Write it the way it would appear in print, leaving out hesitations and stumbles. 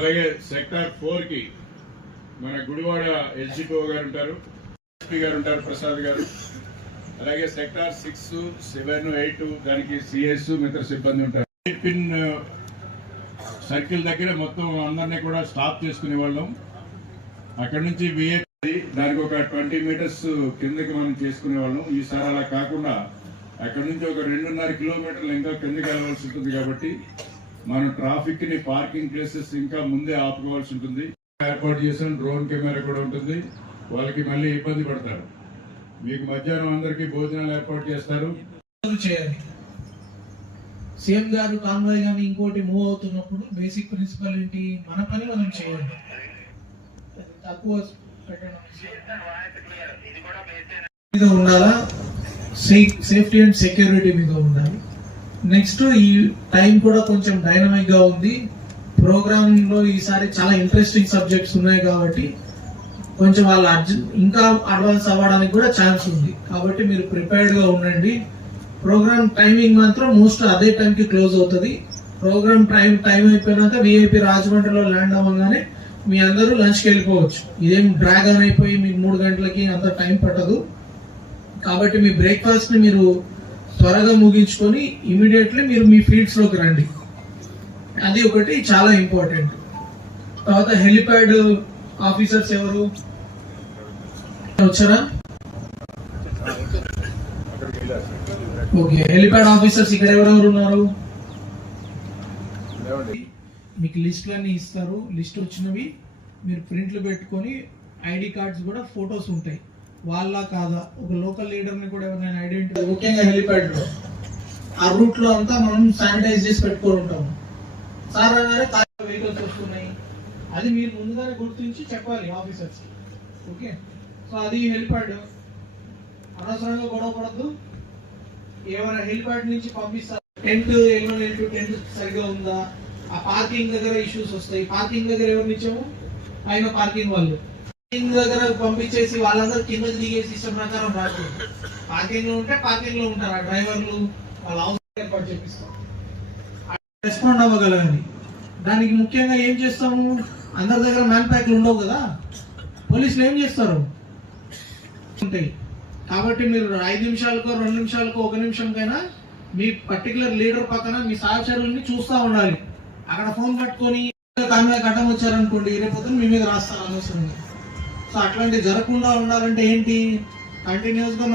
అలాగే సెక్టార్ 4 కి మన గుడివాడ ఎస్డిపిఓ గారు ఉంటారు, ఎస్పీ గారు ఉంటారు, ప్రసాద్ గారు. అలాగే సెక్టార్ 6, 7, 8 దానికి సిఎస్ మిత్ర సిబ్బంది ఉంటారు. పిన్ సర్కిల్ దగ్గర మొత్తం అందరినీ కూడా స్టాప్ చేసుకునే వాళ్ళం. అక్కడ నుంచి విఐపి దానికి ఒక 20 మీటర్స్ కిందకి మనం చేసుకునే వాళ్ళం. ఈసారి అలా కాకుండా అక్కడ నుంచి ఒక 2.5 కిలోమీటర్లు ఇంకా కిందకి వెళ్ళవలసి ఉంటుంది. కాబట్టి మనం ట్రాఫిక్ ని పార్కింగ్ ప్లేసెస్ ఇంకా ముందే ఆపుకోవాల్సి ఉంటుంది. ఏర్పాటు చేసిన డ్రోన్ కెమెరా కూడా ఉంటుంది. వాళ్ళకి మళ్ళీ ఇబ్బంది పడతారు. మీకు మధ్యాహ్నం అందరికీ భోజనాలు ఏర్పాటు చేస్తారు. చేయాలి. సీఎం గారు కాన్వాయ్ కానీ ఇంకోటి మూవ్ అవుతున్నప్పుడు బేసిక్ ప్రిన్సిపల్ ఏంటి, మన పని మనం చేయాలి. తక్కువ మీద ఉండాలా, సేఫ్టీ అండ్ సెక్యూరిటీ మీద ఉండాలి. నెక్స్ట్ ఈ టైం కూడా కొంచెం డైనమిక్ గా ఉంది. ప్రోగ్రామ్ లో ఈసారి చాలా ఇంట్రెస్టింగ్ సబ్జెక్ట్స్ ఉన్నాయి కాబట్టి కొంచెం వాళ్ళ ఇంకా అడ్వాన్స్ అవ్వడానికి కూడా ఛాన్స్ ఉంది. కాబట్టి మీరు ప్రిపేర్డ్ గా ఉండండి. ప్రోగ్రామ్ టైమింగ్ మాత్రం మోస్ట్ అదే టైంకి క్లోజ్ అవుతుంది. ప్రోగ్రామ్ టైం అయిపోయినాక విఐపి రాజమండ్రిలో ల్యాండ్ అవ్వగానే మీ అందరూ లంచ్కి వెళ్ళిపోవచ్చు. ఇదేం డ్రాగ్ ఆన్ అయిపోయి మీకు 3 గంటలకి అంత టైం పట్టదు. కాబట్టి మీ బ్రేక్ఫాస్ట్ ని మీరు త్వరగా ముగించుకొని ఇమీడియట్లీ మీరు మీ ఫీల్డ్స్ లోకి రండి. అది ఒకటి చాలా ఇంపార్టెంట్. తర్వాత హెలిప్యాడ్ ఆఫీసర్స్ ఎవరు వచ్చారా? ఓకే, హెలిప్యాడ్ ఆఫీసర్స్ ఇక్కడ ఎవరెవరు ఉన్నారు? మీకు లిస్టులన్నీ ఇస్తారు. లిస్ట్ వచ్చినవి మీరు ప్రింట్లు పెట్టుకొని ఐడి కార్డ్స్ కూడా ఫొటోస్ ఉంటాయి. వాళ్ళ కాదా ఒక లోకల్ లీడర్ ని కూడా ఎవరైనా ఐడెంటిఫై, ముఖ్యంగా హెలిప్యాడ్ లో ఆ రూట్ లో అంతా మనం శానిటైజ్ చేసి పెట్టుకొని ఉంటాము. సార్ అన్నారే వెహికల్స్ వస్తున్నాయి, అది మీరు ముందుగానే గుర్తించి చెప్పాలి ఆఫీసర్స్. ఓకే, సో అది హెలిప్యాడ్. అనవసరంగా గొడవ పడద్దు. ఏమైనా హెలిప్యాడ్ నుంచి పంపిస్తారు, టెంట్ టెంట్ సరిగా ఉందా, ఆ పార్కింగ్ దగ్గర ఇష్యూస్ వస్తాయి. పార్కింగ్ దగ్గర ఎవరిని ఇచ్చాము? ఆయన పార్కింగ్ వాళ్ళు పార్కింగ్ దగ్గర పంపించేసి వాళ్ళందరూ కింద దిగే సిస్టమ్ ప్రకారం రాదు. పార్కింగ్ లో ఉంటే పార్కింగ్ లో ఉంటారు ఆ డ్రైవర్లు, వాళ్ళ అవసరం ఏర్పాటు చేపిస్తాం. రెస్పాండ్ అవ్వగలగాలి. దానికి ముఖ్యంగా ఏం చేస్తాము, అందరి దగ్గర మ్యాన్ ప్యాక్లు ఉండవు కదా, పోలీసులు ఏం చేస్తారు ఉంటాయి. కాబట్టి మీరు 5 నిమిషాలకో 2 నిమిషాలకో 1 నిమిషంకైనా మీ పర్టికులర్ లీడర్ పక్కన మీ సహచరుల్ని చూస్తూ ఉండాలి. అక్కడ ఫోన్ పట్టుకొని కాన్వాయ్ కట్టం వచ్చారనుకోండి, రేపు మీ మీద రాస్తారు అనవసరంగా. సో అట్లాంటివి జరగకుండా ఉండాలంటే ఏంటి, కంటిన్యూస్ గా